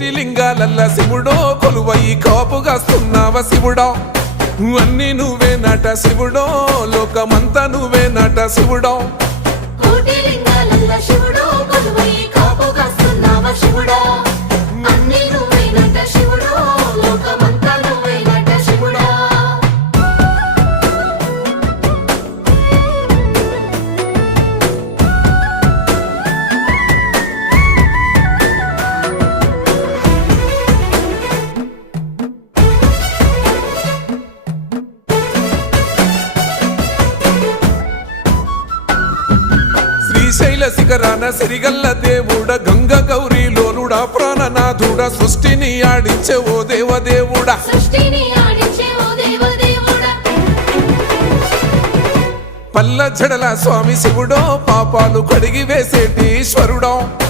కోటి లింగాలల్ల శివుడో కొలువయి కాపుగాస్తున్నావ శివుడా అన్ని నువ్వే నట శివుడో లోకమంతా నువ్వే నట శివుడో కోటి లింగాలల్ల శివుడో కొలువయి కాపుగాస్తున్నావ శివుడా అన్ని నువ్వే నట శివుడో లోకమంతా నువ్వే నట శివుడా శ్రీశైల శిఖరాన సిరిగల్ల దేవుడ గంగ గౌరీ లోలుడా ప్రాణనాథుడా సృష్టిని ఆడించే ఓ దేవదేవుడా సృష్టిని ఆడించే ఓ దేవదేవుడా పల్ల జడల స్వామి శివుడో పాపాలు కడిగి వేసేటి ఈశ్వరుడో